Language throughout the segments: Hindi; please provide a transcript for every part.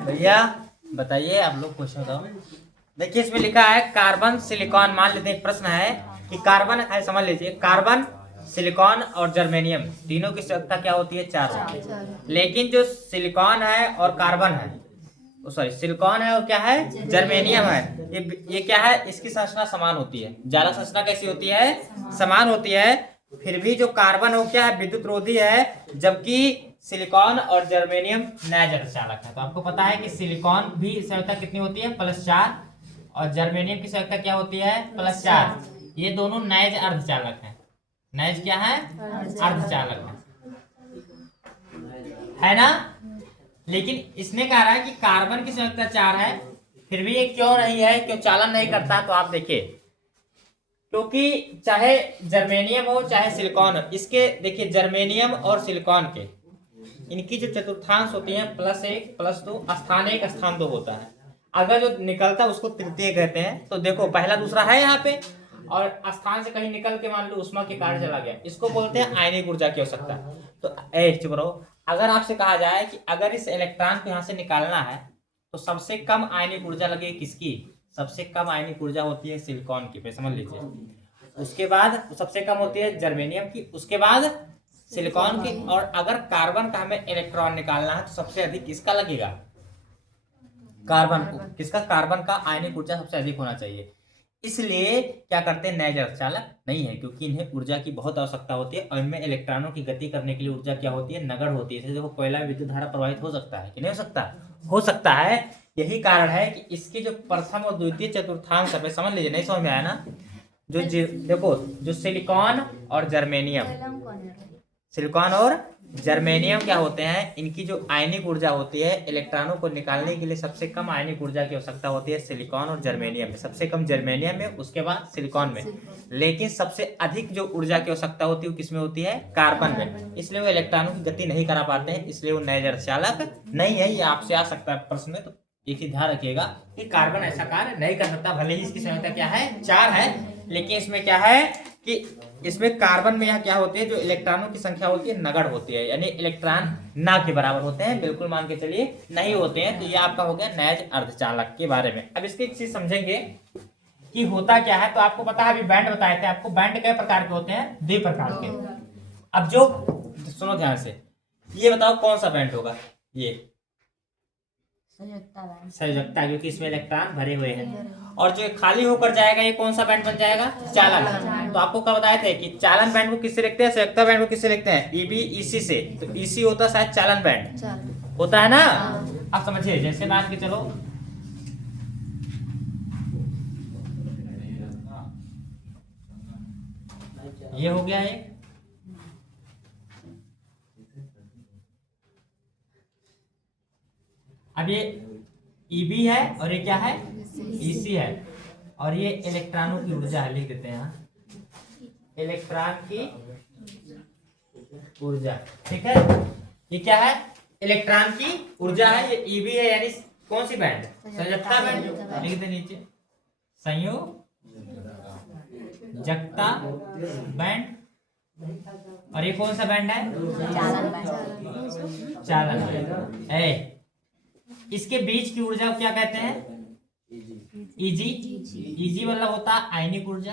भैया बताइए, आप लोग क्वेश्चन बताओ। देखिए इसमें लिखा है कार्बन सिलिकॉन। मान लेते हैं एक प्रश्न है कि कार्बन है, समझ लीजिए कार्बन सिलिकॉन और जर्मेनियम तीनों की संख्या क्या होती है? 4। लेकिन जो सिलिकॉन है और कार्बन है, सॉरी सिलिकॉन है और क्या है? जर्मेनियम है। ये क्या है? इसकी संरचना समान होती है। जालक संरचना कैसी होती है? समान होती है। फिर भी जो कार्बन हो क्या है? विद्युत रोधी है, जबकि सिलिकॉन और जर्मेनियम नैज अर्धचालक है। तो आपको पता है कि सिलिकॉन भी संयोजकता कितनी होती है? +4। और जर्मेनियम की संयोजकता क्या होती है? +4। ये दोनों नैज अर्धचालक है। नैज क्या है? अर्धचालक है ना। लेकिन इसने कहा है कि कार्बन की संयोजकता 4 है, फिर भी ये क्यों नहीं है, क्यों चालन नहीं करता? तो आप देखिए, क्योंकि चाहे जर्मेनियम हो चाहे सिलिकॉन हो, इसके देखिए जर्मेनियम और सिलिकॉन के इनकी जो चतुर्थांश होती है +1 +2, स्थान 1 स्थान 2 होता है। अगर जो निकलता है उसको तृतीय कहते हैं। तो देखो पहला दूसरा है यहाँ पे, और स्थान से कहीं निकल के मान लो उष्मा के कारण चला गया, इसको बोलते हैं आयनिक ऊर्जा की आवश्यकता। तो चुप रहो। अगर आपसे कहा जाए कि अगर इस इलेक्ट्रॉन को यहाँ से निकालना है तो सबसे कम आयनिक ऊर्जा लगेगी किसकी? सबसे कम आयनिक ऊर्जा होती है सिलिकॉन की, पे समझ लीजिए। उसके बाद सबसे कम होती है जर्मेनियम की, उसके बाद सिलिकॉन की। और अगर कार्बन का हमें इलेक्ट्रॉन निकालना है तो सबसे अधिक किसका लगेगा? कार्बन को। किसका? कार्बन का आयनिक ऊर्जा सबसे अधिक होना चाहिए। इसलिए क्या करते हैं? नैज अर्धचालक नहीं है, क्योंकि इन्हें ऊर्जा की बहुत आवश्यकता होती है और इनमें इलेक्ट्रॉनों की गति करने के लिए ऊर्जा क्या होती है? नगण्य होती है। जैसे देखो कोयला में विद्युत धारा प्रवाहित हो सकता है कि नहीं हो सकता? हो सकता है। यही कारण है कि इसकी जो प्रथम और द्वितीय चतुर्थांश है, समझ लीजिए। नहीं समझ में आया ना? जो देखो जो सिलिकॉन और जर्मेनियम, सिलिकॉन और जर्मेनियम क्या होते हैं? इनकी जो आयनिक ऊर्जा होती है इलेक्ट्रॉनों को निकालने के लिए सबसे कम आयनिक ऊर्जा की आवश्यकता होती है सिलिकॉन और जर्मेनियम में। सबसे कम जर्मेनियम में, उसके बाद सिलिकॉन में। लेकिन सबसे अधिक जो ऊर्जा की आवश्यकता होती है वो किसमें होती है? कार्बन में। इसलिए वो इलेक्ट्रॉनों की गति नहीं करा पाते हैं, इसलिए वो नैज अर्धचालक नहीं है। ये आपसे आ सकता है प्रश्न में। तो एक ही ध्यान रखिएगा कि कार्बन ऐसा कार्य नहीं कर सकता, भले ही इसकी संयोजकता क्या है? 4 है। लेकिन इसमें क्या है कि इसमें कार्बन में क्या होती है? जो इलेक्ट्रॉनों की संख्या होती है नगण्य होती है, यानी इलेक्ट्रॉन ना के बराबर होते हैं, बिल्कुल मान के चलिए नहीं होते हैं। तो ये आपका हो गया नैज अर्धचालक के बारे में। अब इसकी एक चीज समझेंगे कि होता क्या है। तो आपको पता है, अभी बैंड बताए थे आपको। बैंड कई प्रकार के होते हैं? 2 प्रकार के। अब जो सुनो ध्यान से, ये बताओ कौन सा बैंड होगा? ये संयोजकता, क्योंकि इसमें इलेक्ट्रॉन भरे हुए हैं। और जो खाली होकर जाएगा ये कौन सा बैंड बन जाएगा? चालन। तो आपको कब बताए थे कि चालन बैंड को किससे लिखते हैं? संयोजकता बैंड को किससे लिखते हैं? ईबी ईसी से। तो ईसी होता है शायद चालन बैंड होता है ना। आप समझिए, जैसे मान के चलो ये हो गया एक, अब ये ईबी है और ये क्या है? ईसी है। और ये इलेक्ट्रॉनों की ऊर्जा है, लिख देते हैं यहाँ इलेक्ट्रॉन की ऊर्जा। ठीक है, ये क्या है? इलेक्ट्रॉन की ऊर्जा है। ये ईबी है, यानी कौन सी बैंड? संयोजकता बैंड। लिख दे नीचे संयोजकता बैंड। और ये कौन सा बैंड है? चालन बैंड। इसके बीच की ऊर्जा को क्या कहते हैं? इजी। इजी मतलब होता है आयनिक ऊर्जा।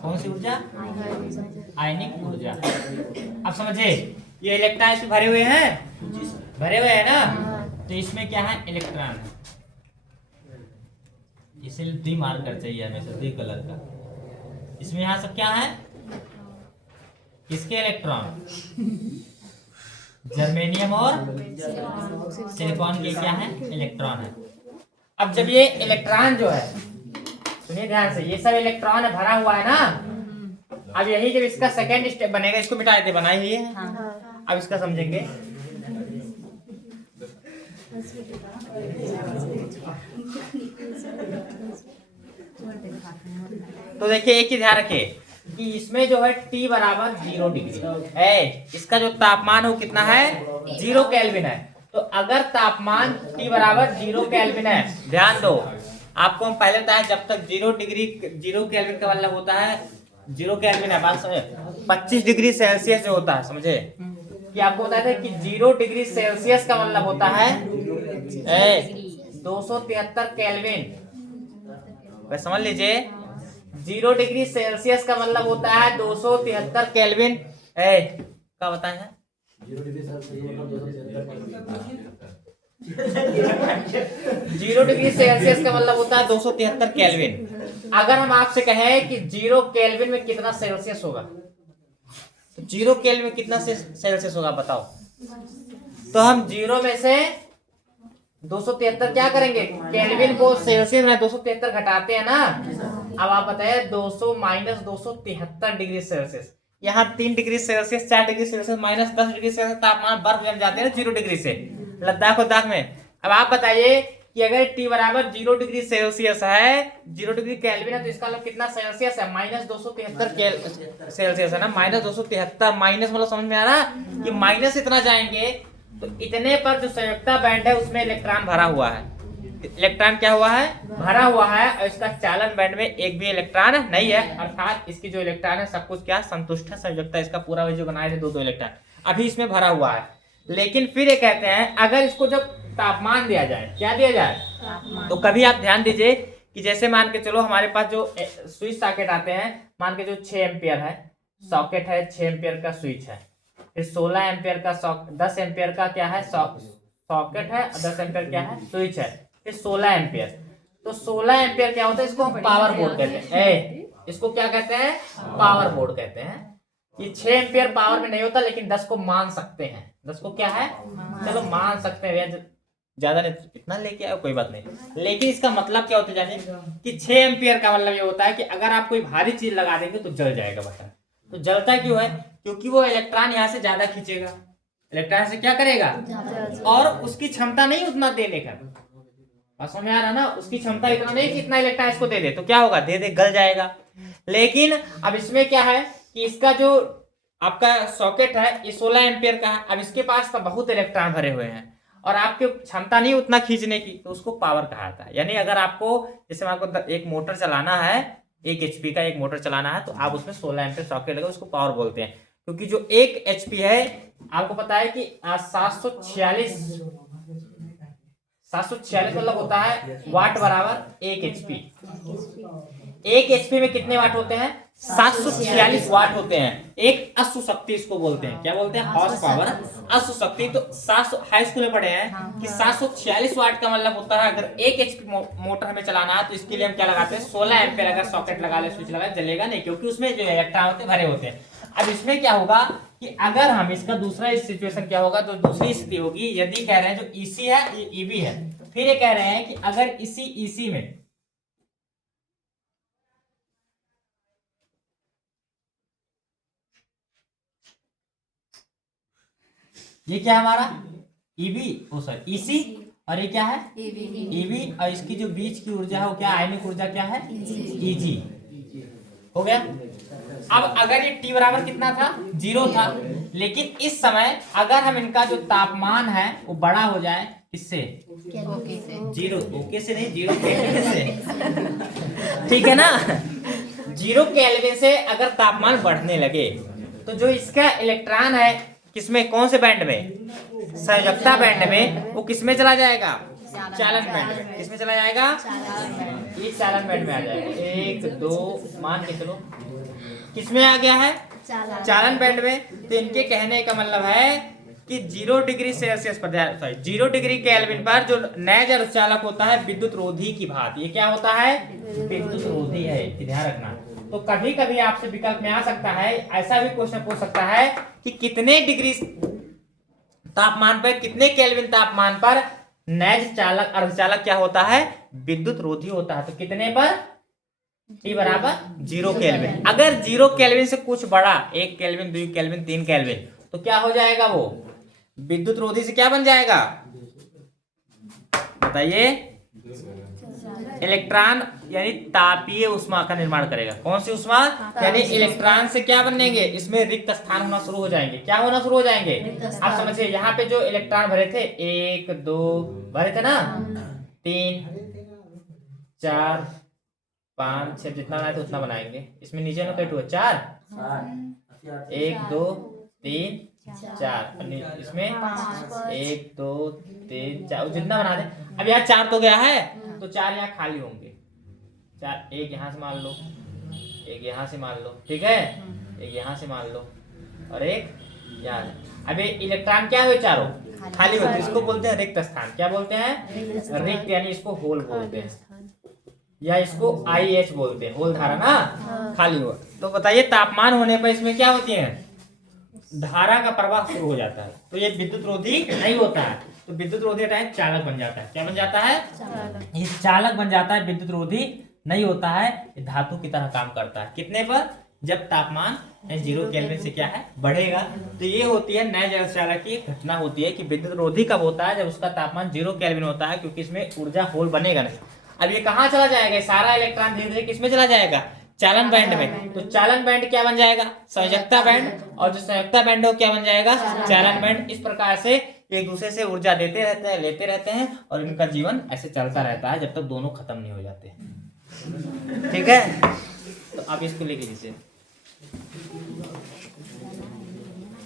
कौन सी ऊर्जा? आयनिक ऊर्जा। अब समझे, ये इलेक्ट्रॉन इसमें भरे हुए हैं, भरे हुए हैं ना। तो इसमें क्या है? इलेक्ट्रॉन है। इसलिए 2 मार्कर चाहिए हमेशा, 2 कलर का। इसमें यहाँ सब क्या है? किसके इलेक्ट्रॉन? जर्मेनियम और सिलिकॉन के क्या है? इलेक्ट्रॉन है। अब जब ये इलेक्ट्रॉन जो है, सुनिए ध्यान से, ये सब इलेक्ट्रॉन भरा हुआ है ना। अब यही जब इसका सेकेंड स्टेप बनेगा, इसको मिटा देते, बनाई हुई है। अब इसका समझेंगे। तो देखिए एक ही ध्यान रखिए कि इसमें जो है T बराबर 0 डिग्री है। इसका जो तापमान है वो कितना है? 0 केल्विन है। तो अगर तापमान T बराबर 0 केल्विन है, ध्यान दो, आपको हम पहले बताया जब तक 0 डिग्री 0 केल्विन का मतलब होता है 0 केल्विन है, बात समझे, 25 डिग्री सेल्सियस जो होता है, समझे कि आपको बताया था कि 0 डिग्री सेल्सियस का मतलब होता है 273 केल्विन। समझ लीजिए, 0 डिग्री सेल्सियस का मतलब होता है 273 केल्विन। क्या बताए हैं? 0 डिग्री सेल्सियस का मतलब होता है 273 केल्विन। अगर हम आपसे कहें कि 0 केल्विन में कितना सेल्सियस होगा, तो 0 केल्विन में कितना सेल्सियस होगा बताओ। तो हम 0 में से 273 क्या करेंगे, केल्विन को सेल्सियस में 273 घटाते हैं ना। अब आप बताइए 200 माइनस 273 डिग्री सेल्सियस, यहाँ 3 degree Celsius 4 degree Celsius minus 10 degree Celsius तापमान बर्फ जम जाते हैं ना 0 डिग्री से, लद्दाख वद्दाख में। अब आप बताइए कि अगर टी बराबर 0 डिग्री सेल्सियस है, 0 डिग्री केल्विन है, तो इसका मतलब कितना सेल्सियस है, माइनस 273 सेल्सियस है ना। माइनस 273 माइनस मतलब समझ में आ रहा कि माइनस इतना जाएंगे तो इतने पर जो संयुक्ता बैंड है उसमें इलेक्ट्रॉन भरा हुआ है। इलेक्ट्रॉन क्या हुआ है, भरा हुआ है। और इसका चालन बैंड में एक भी इलेक्ट्रॉन नहीं है, अर्थात इसकी जो इलेक्ट्रॉन है सब कुछ क्या संतुष्ट है। संयुक्ता इसका पूरा जो बनाए थे दो इलेक्ट्रॉन अभी इसमें भरा हुआ है। लेकिन फिर ये कहते हैं अगर इसको जब तापमान दिया जाए, क्या दिया जाए, तो कभी आप ध्यान दीजिए कि जैसे मान के चलो हमारे पास जो स्विच सॉकेट आते हैं, मान के जो 6 एम्पियर है सॉकेट है, 6 एम्पियर का स्विच है, फिर 16 एम्पियर का 10 एम्पियर का क्या है सॉकेट है, 10 एम्पियर क्या है स्विच है, फिर 16 एम्पियर। तो 16 एम्पियर क्या होता है, इसको हम पावर बोर्ड कहते हैं। इसको क्या कहते हैं, पावर बोर्ड कहते हैं। ये 6 एम्पियर पावर में नहीं होता, लेकिन 10 को मान सकते हैं। 10 को क्या है, चलो मान सकते हैं, ज्यादा नहीं इतना लेके आओ कोई बात नहीं। लेकिन इसका मतलब क्या होता है जानिए कि 6 एम्पियर का मतलब ये होता है कि अगर आप कोई भारी चीज लगा देंगे तो जल जाएगा बटन। तो जलता क्यों है, क्योंकि वो इलेक्ट्रॉन यहाँ से ज्यादा खींचेगा, इलेक्ट्रॉन से क्या करेगा, और उसकी क्षमता नहीं उतना देने का। समझ में आ रहा ना, उसकी क्षमता इतना नहीं कि इतना इलेक्ट्रॉन इसको दे दे, तो क्या होगा, दे दे गल जाएगा। लेकिन अब इसमें क्या है कि इसका जो आपका सॉकेट है ये 16 एम्पियर का है। अब इसके पास तो बहुत इलेक्ट्रॉन भरे हुए हैं और आपकी क्षमता नहीं उतना खींचने की, तो उसको पावर कहा जाता है। यानी अगर आपको जैसे आपको एक मोटर चलाना है, 1 HP का एक मोटर चलाना है, तो आप उसमें 16 एम्पियर सॉकेट लगे, उसको पावर बोलते हैं। क्योंकि जो 1 HP है आपको पता है कि 746 मतलब होता है वाट बराबर 1 HP। 1 HP में कितने वाट होते हैं, 746 वाट होते हैं। एक अश्व शक्ति इसको बोलते हैं, क्या बोलते हैं, हॉर्स पावर, अश्व शक्ति। तो 700 हाई स्कूल में पढ़े हैं कि 746 वाट का मतलब होता है अगर 1 HP मोटर हमें चलाना है, तो इसके लिए हम क्या लगाते हैं, 16 एम्पियर अगर सॉकेट लगा ले, स्विच लगा, जलेगा नहीं, क्योंकि उसमें जो इलेक्ट्रॉन होते भरे होते हैं। अब इसमें क्या होगा कि अगर हम इसका दूसरा सिचुएशन क्या होगा, तो दूसरी स्थिति होगी, यदि कह रहे हैं जो EC है ये EB है, फिर ये कह रहे हैं कि अगर इसी EC में ये क्या है हमारा EB, ओ सॉरी EC, और ये क्या है EB, और इसकी जो बीच की ऊर्जा है वो क्या, आयनिक ऊर्जा क्या है, EG। हो गया। अब अगर ये T बराबर कितना था, 0 था, लेकिन इस समय अगर हम इनका जो तापमान है वो बड़ा हो जाए, इससे 0 ओके से नहीं, 0 केल्विन से, ठीक है ना, 0 केल्विन से अगर तापमान बढ़ने लगे, तो जो इसका इलेक्ट्रॉन है किसमें, कौन से बैंड में, संयुक्ता बैंड में, वो किसमें चला जाएगा, चालन बैंड में। किसमें चला जाएगा, ये चालन बैंड में आ जाएगा। 1 2 मान के चलो किसमें आ गया है, चालन बैंड में। तो इनके कहने का मतलब है कि 0 डिग्री सेल्सियस पर, सॉरी 0 डिग्री केल्विन पर जो नैज अर्धचालक होता है विद्युत रोधी की भांति, ये क्या होता है, विद्युत रोधी है, ध्यान रखना। तो कभी कभी आपसे विकल्प में आ सकता है, ऐसा भी क्वेश्चन पूछ सकता है कि कितने डिग्री तापमान पर, कितने केल्विन तापमान पर नैज चालक अर्धचालक क्या होता है, विद्युत रोधी होता है। तो कितने पर, T बराबर 0 केल्विन। अगर 0 केल्विन से कुछ बड़ा, 1 केल्विन 2 केल्विन 3 केल्विन, तो क्या हो जाएगा, वो विद्युत रोधी से क्या बन जाएगा, बताइए, इलेक्ट्रॉन यानी तापीय उष्मा का निर्माण करेगा। कौन सी उष्मा, यानी इलेक्ट्रॉन से क्या बनेंगे, इसमें रिक्त स्थान होना शुरू हो जाएंगे। क्या होना शुरू हो जाएंगे, आप समझिए, यहाँ पे जो इलेक्ट्रॉन भरे थे 1 2 भरे थे ना, 3 4 5 6 जितना बनाए थे उतना बनाएंगे। इसमें नीचे ना कट हुआ 4, 1 2 3 4, और इसमें 1 2 3 4, जितना बना दे। अब यहाँ 4 तो गया है, तो 4 यहाँ खाली होंगे। 4, एक यहाँ से मान लो, एक यहाँ से मान लो, ठीक है, एक यहाँ से मान लो, और एक यहाँ से। अब ये इलेक्ट्रॉन क्या हुए, चारों खाली होते हैं, इसको बोलते हैं रिक्त स्थान। क्या बोलते हैं, रिक्त, यानी इसको होल बोलते हैं, या इसको IH बोलते हैं, होल धारा ना, खाली हो। तो बताइए तापमान होने पर इसमें क्या होती है, धारा का प्रवाह शुरू हो जाता है, तो ये विद्युत रोधी नहीं होता है। तो विद्युत रोधी टाइम चालक बन जाता है। क्या बन जाता है, ये चालक बन जाता है, विद्युत रोधी नहीं होता है। ये धातु की तरह काम करता है। कितने पर, जब तापमान 0 केल्विन से क्या है, बढ़ेगा। तो ये होती है नए जल चालक की घटना होती है कि विद्युत रोधी कब होता है, जब उसका तापमान 0 केल्विन होता है, क्योंकि इसमें ऊर्जा होल बनेगा नहीं। अब ये कहाँ चला जाएगा, सारा इलेक्ट्रॉन धीरे धीरे किसमें चला जाएगा, चालन बैंड में। तो चालन बैंड क्या बन जाएगा, संयोजकता बैंड, और जो संयोजकता बैंड हो क्या बन जाएगा, चालन बैंड। इस प्रकार से एक दूसरे से ऊर्जा देते रहते हैं, लेते रहते हैं, और इनका जीवन ऐसे चलता रहता है जब तक दोनों खत्म नहीं हो जाते। ठीक है, तो आप इसको लेके जैसे